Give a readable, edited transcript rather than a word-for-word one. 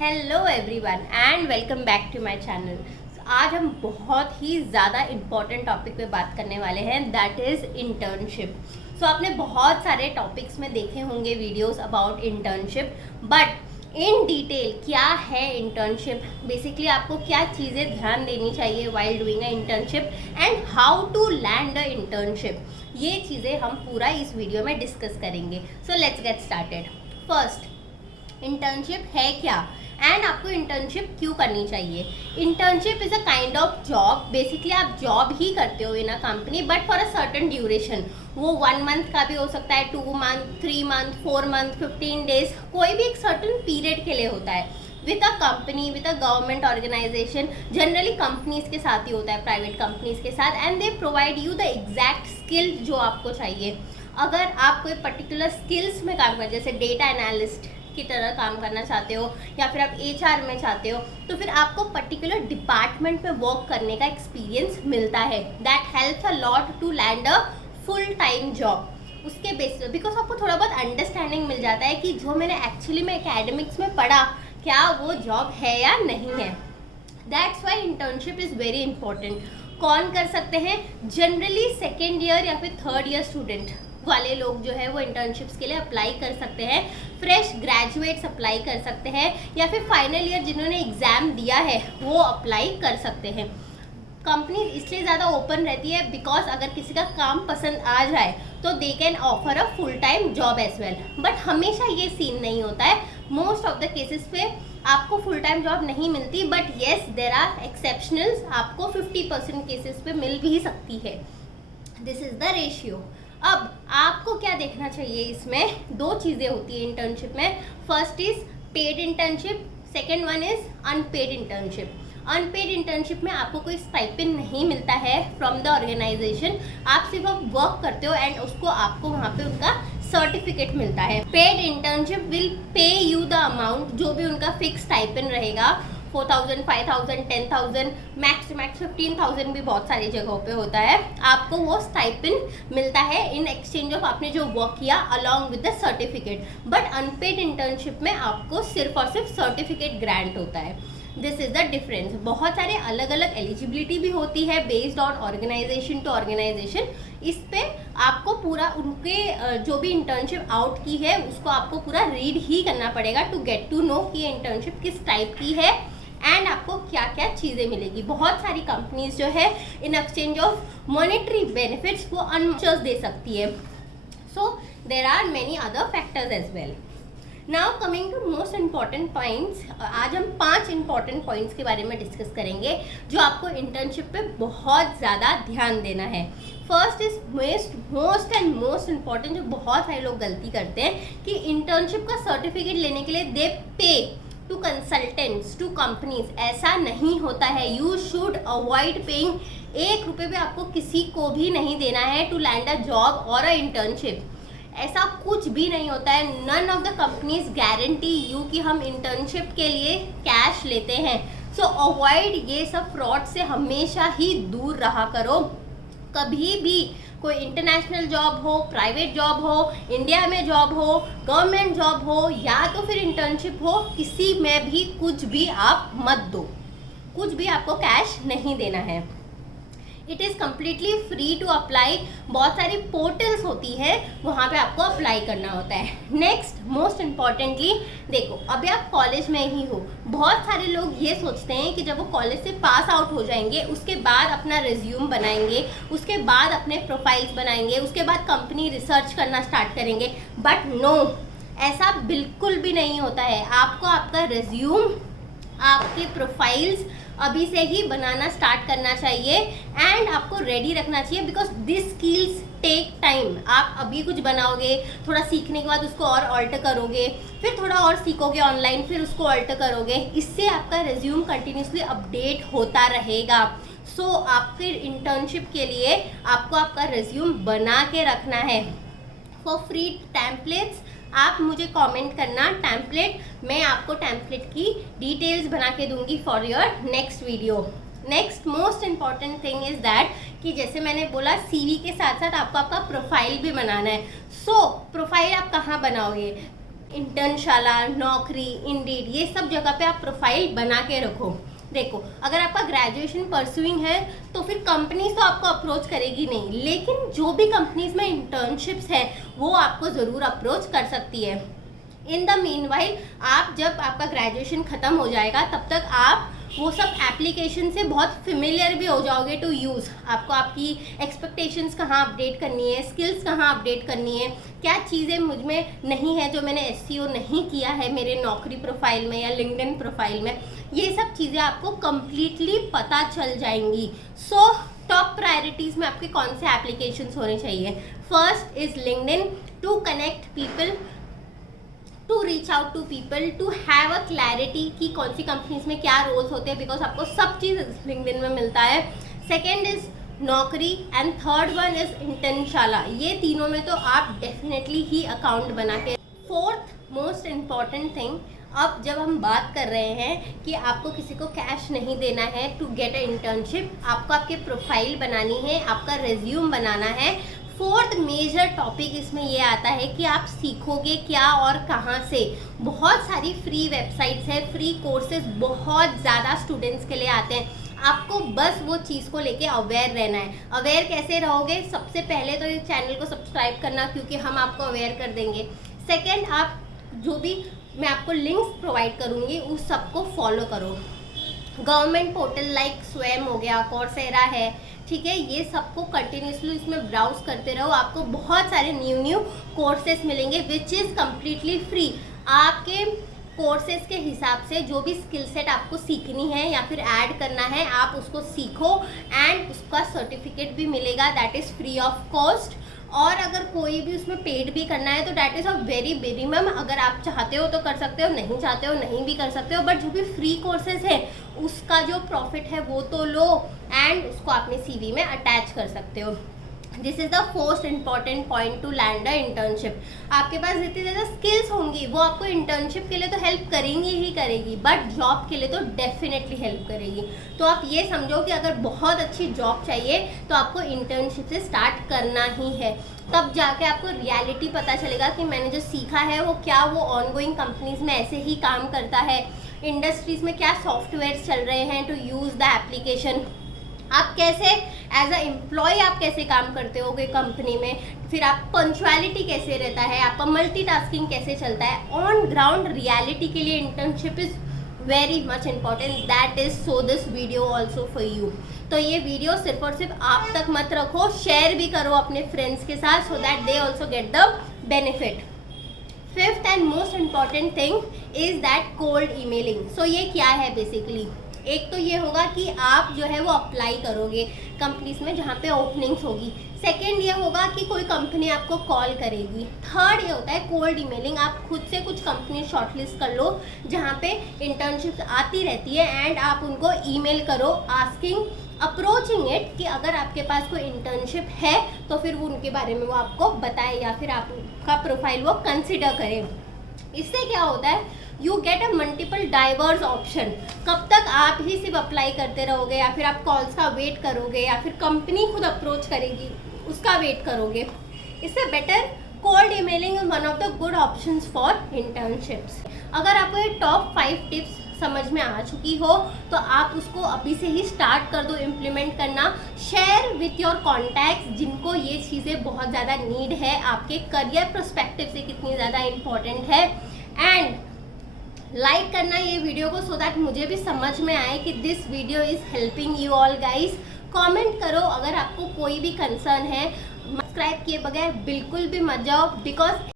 Hello everyone and welcome back to my channel. आज हम बहुत ही ज़्यादा इम्पॉर्टेंट टॉपिक पे बात करने वाले हैं, दैट इज़ इंटर्नशिप। सो आपने बहुत सारे टॉपिक्स में देखे होंगे videos about internship, but in detail क्या है इंटर्नशिप, बेसिकली आपको क्या चीज़ें ध्यान देनी चाहिए while doing a internship and how to land a internship, ये चीज़ें हम पूरा इस वीडियो में डिस्कस करेंगे। So let's get started. First, internship है क्या एंड आपको इंटर्नशिप क्यों करनी चाहिए। Internship is a kind of job. Basically आप जॉब ही करते हो in a company, but for a certain duration. वो 1 मंथ का भी हो सकता है, 2 मंथ, 3 मंथ, 4 मंथ, 15 डेज, कोई भी एक सर्टन पीरियड के लिए होता है with a company, with a government organization. Generally companies के साथ ही होता है, प्राइवेट कंपनीज के साथ, and they provide you the exact skill जो आपको चाहिए। अगर आप कोई पर्टिकुलर स्किल्स में काम करें, जैसे डेटा एनालिस्ट की तरह काम करना चाहते हो या फिर आप एचआर में चाहते हो, तो फिर आपको पर्टिकुलर डिपार्टमेंट में वर्क करने का एक्सपीरियंस मिलता है। That helps a lot to land a full time job. उसके बेसिस पे बिकॉज आपको थोड़ा बहुत अंडरस्टैंडिंग मिल जाता है कि जो मैंने एक्चुअली में एकेडमिक्स में पढ़ा क्या वो जॉब है या नहीं है। That's why internship is very important. कौन कर सकते हैं? जनरली सेकेंड ईयर या फिर थर्ड ईयर स्टूडेंट वाले लोग जो है वो इंटर्नशिप्स के लिए अप्लाई कर सकते हैं। फ्रेश ग्रेजुएट्स अप्लाई कर सकते हैं, या फिर फाइनल ईयर जिन्होंने एग्ज़ाम दिया है वो अप्लाई कर सकते हैं। कंपनी इसलिए ज़्यादा ओपन रहती है बिकॉज अगर किसी का काम पसंद आ जाए तो they can offer a full time job as well. But हमेशा ये सीन नहीं होता है। मोस्ट ऑफ द केसेस पे आपको फुल टाइम जॉब नहीं मिलती, but yes there are exceptionals, आपको 50% केसेस पे मिल भी सकती है। This is the ratio. अब आपको क्या देखना चाहिए, इसमें 2 चीज़ें होती है इंटर्नशिप में। First is paid internship, second one is unpaid internship. Unpaid internship में आपको कोई स्टाइपेंड नहीं मिलता है फ्रॉम द ऑर्गेनाइजेशन, आप सिर्फ वर्क करते हो एंड उसको आपको वहाँ पे उनका सर्टिफिकेट मिलता है। Paid internship will pay you the amount, जो भी उनका फिक्स स्टाइपेंड रहेगा, 4,000, 5,000, 10,000, मैक्स टू मैक्स 15,000 भी बहुत सारी जगहों पे होता है। आपको वो स्टाइपेंड मिलता है इन एक्सचेंज ऑफ आपने जो वर्क किया along with the certificate. But unpaid internship में आपको सिर्फ और सिर्फ सर्टिफिकेट ग्रांट होता है। This is the difference. बहुत सारे अलग अलग एलिजिबिलिटी भी होती है based on organization to organization. इस पे आपको पूरा उनके जो भी इंटर्नशिप आउट की है उसको आपको पूरा रीड ही करना पड़ेगा टू गेट टू नो कि ये इंटर्नशिप किस टाइप की है एंड आपको क्या क्या चीज़ें मिलेगी। बहुत सारी कंपनीज जो है in exchange of monetary benefits वो अनचर्स दे सकती है। So there are many other factors as well. Now coming to most important points. आज हम 5 इंपॉर्टेंट पॉइंट्स के बारे में डिस्कस करेंगे जो आपको इंटर्नशिप पे बहुत ज़्यादा ध्यान देना है। First is most and most important, जो बहुत सारे लोग गलती करते हैं कि इंटर्नशिप का सर्टिफिकेट लेने के लिए दे पे टू कंसल्टेंट्स, टू कंपनीज। ऐसा नहीं होता है। You should avoid paying. 1 रुपये भी आपको किसी को भी नहीं देना है टू लैंड अ जॉब और अ इंटर्नशिप। ऐसा कुछ भी नहीं होता है। None of the companies guarantee you कि हम इंटर्नशिप के लिए कैश लेते हैं। सो अवॉइड ये सब फ्रॉड से हमेशा ही दूर रहा करो। कभी भी कोई इंटरनेशनल जॉब हो, प्राइवेट जॉब हो, इंडिया में जॉब हो, गवर्नमेंट जॉब हो या तो फिर इंटर्नशिप हो, किसी में भी कुछ भी आप मत दो। कुछ भी आपको कैश नहीं देना है। It is completely free to apply. बहुत सारी पोर्टल्स होती है, वहाँ पे आपको अप्लाई करना होता है। नेक्स्ट मोस्ट इम्पॉर्टेंटली, देखो अभी आप कॉलेज में ही हो। बहुत सारे लोग ये सोचते हैं कि जब वो कॉलेज से पास आउट हो जाएंगे उसके बाद अपना रिज्यूम बनाएंगे, उसके बाद अपने प्रोफाइल्स बनाएंगे, उसके बाद कंपनी रिसर्च करना स्टार्ट करेंगे। बट नो, ऐसा बिल्कुल भी नहीं होता है। आपको आपका रिज्यूम, आपके प्रोफाइल्स अभी से ही बनाना स्टार्ट करना चाहिए एंड आपको रेडी रखना चाहिए because this skills take time. आप अभी कुछ बनाओगे, थोड़ा सीखने के बाद उसको और ऑल्टर करोगे, फिर थोड़ा और सीखोगे ऑनलाइन, फिर उसको ऑल्टर करोगे। इससे आपका रिज्यूम कंटिन्यूसली अपडेट होता रहेगा। सो आपके इंटर्नशिप के लिए आपको आपका रिज्यूम बना के रखना है। फॉर फ्री टेम्पलेट्स आप मुझे कमेंट करना टेम्पलेट, मैं आपको टेम्पलेट की डिटेल्स बना के दूंगी for your next video. Next most important thing is that कि जैसे मैंने बोला सीवी के साथ साथ आपको आपका प्रोफाइल भी बनाना है। सो प्रोफाइल आप कहाँ बनाओगे? इंटर्नशाला, नौकरी, इंडीड, ये सब जगह पे आप प्रोफाइल बना के रखो। देखो, अगर आपका ग्रेजुएशन परसुइंग है तो फिर कंपनीज तो आपको अप्रोच करेगी नहीं, लेकिन जो भी कंपनीज में इंटर्नशिप्स है वो आपको ज़रूर अप्रोच कर सकती है। इन द मीनवाइल आप जब आपका ग्रेजुएशन ख़त्म हो जाएगा तब तक आप वो सब एप्लीकेशन से बहुत फेमिलियर भी हो जाओगे टू यूज़। आपको आपकी एक्सपेक्टेशंस कहाँ अपडेट करनी है, स्किल्स कहाँ अपडेट करनी है, क्या चीज़ें मुझ में नहीं है जो मैंने एसईओ नहीं किया है मेरे नौकरी प्रोफाइल में या लिंक्डइन प्रोफाइल में, ये सब चीज़ें आपको कम्प्लीटली पता चल जाएंगी। सो टॉप प्रायोरिटीज़ में आपके कौन से एप्लीकेशंस होने चाहिए? First is LinkedIn, to connect people, to reach out to people, to have a clarity कि कौन सी कंपनीज में क्या रोल्स होते हैं, बिकॉज आपको सब चीज़ लिंक्डइन में मिलता है। सेकेंड इज नौकरी and third one is Internshala. ये तीनों में तो आप डेफिनेटली ही अकाउंट बना के। फोर्थ मोस्ट इम्पॉर्टेंट थिंग, अब जब हम बात कर रहे हैं कि आपको किसी को कैश नहीं देना है टू गेट अ इंटर्नशिप, आपको आपके प्रोफाइल बनानी है, आपका रिज्यूम बनाना है। फोर्थ मेजर टॉपिक इसमें ये आता है कि आप सीखोगे क्या और कहाँ से। बहुत सारी फ्री वेबसाइट्स है, फ्री कोर्सेज बहुत ज़्यादा स्टूडेंट्स के लिए आते हैं। आपको बस वो चीज़ को लेके अवेयर रहना है। अवेयर कैसे रहोगे? सबसे पहले तो इस चैनल को सब्सक्राइब करना, क्योंकि हम आपको अवेयर कर देंगे। सेकेंड, आप जो भी मैं आपको लिंक्स प्रोवाइड करूँगी उस सबको फॉलो करो। गवर्नमेंट पोर्टल लाइक स्वयं हो गया, कॉर्सेरा है, ठीक है, ये सबको कंटिन्यूसली इसमें ब्राउज करते रहो। आपको बहुत सारे न्यू कोर्सेज मिलेंगे विच इज़ कम्प्लीटली फ्री। आपके कोर्सेज के हिसाब से जो भी स्किल सेट आपको सीखनी है या फिर ऐड करना है, आप उसको सीखो एंड उसका सर्टिफिकेट भी मिलेगा, that is free of cost. और अगर कोई भी उसमें पेड भी करना है तो that is a very minimum. अगर आप चाहते हो तो कर सकते हो, नहीं चाहते हो नहीं भी कर सकते हो, बट जो भी फ्री कोर्सेज है उसका जो प्रॉफिट है वो तो लो एंड उसको अपने सीवी में अटैच कर सकते हो। This is the first important point two land a internship. आपके पास जितनी ज़्यादा स्किल्स होंगी वो आपको इंटर्नशिप के लिए तो हेल्प करेंगी ही करेगी, बट जॉब के लिए तो डेफिनेटली हेल्प करेगी। तो आप ये समझो कि अगर बहुत अच्छी जॉब चाहिए तो आपको इंटर्नशिप से स्टार्ट करना ही है। तब जाके आपको रियलिटी पता चलेगा कि मैंने जो सीखा है वो क्या वो ऑनगोइंग कंपनीज में ऐसे ही काम करता है, इंडस्ट्रीज़ में क्या सॉफ्टवेयर चल रहे हैं टू यूज़ द एप्लीकेशन, आप कैसे एज अ एम्प्लॉय आप कैसे काम करते हो कंपनी में, फिर आप पंक्चुअलिटी कैसे रहता है, आपका मल्टीटास्किंग कैसे चलता है। ऑन ग्राउंड रियलिटी के लिए internship is very much important, that is so this video also for you. तो ये वीडियो सिर्फ और सिर्फ आप तक मत रखो, शेयर भी करो अपने फ्रेंड्स के साथ, so that they also get the benefit. Fifth and most important thing is that cold emailing. So ये क्या है बेसिकली? एक तो ये होगा कि आप जो है वो अप्लाई करोगे कंपनीज में जहाँ पे ओपनिंग्स होगी। सेकेंड ये होगा कि कोई कंपनी आपको कॉल करेगी। थर्ड ये होता है कोल्ड ईमेलिंग। आप खुद से कुछ कंपनी शॉर्टलिस्ट कर लो जहाँ पे इंटर्नशिप्स आती रहती है एंड आप उनको ईमेल करो आस्किंग अप्रोचिंग इट कि अगर आपके पास कोई इंटर्नशिप है तो फिर वो उनके बारे में वो आपको बताए या फिर आपका प्रोफाइल वो कंसिडर करें। इससे क्या होता है, you get a multiple diverse option. कब तक आप ही सिर्फ अप्लाई करते रहोगे या फिर आप कॉल्स का वेट करोगे या फिर कंपनी खुद अप्रोच करेगी उसका वेट करोगे। इससे better cold emailing is one of the good options for internships. अगर आपको ये टॉप 5 टिप्स समझ में आ चुकी हो तो आप उसको अभी से ही स्टार्ट कर दो इम्प्लीमेंट करना। शेयर विथ योर कॉन्टैक्ट्स जिनको ये चीज़ें बहुत ज़्यादा नीड है, आपके करियर पर्सपेक्टिव से कितनी ज़्यादा इम्पॉर्टेंट है, एंड लाइक करना ये वीडियो को सो दैट मुझे भी समझ में आए कि this video is helping you all guys. Comment करो अगर आपको कोई भी कंसर्न है। सब्सक्राइब किए बगैर बिल्कुल भी मत जाओ, बिकॉज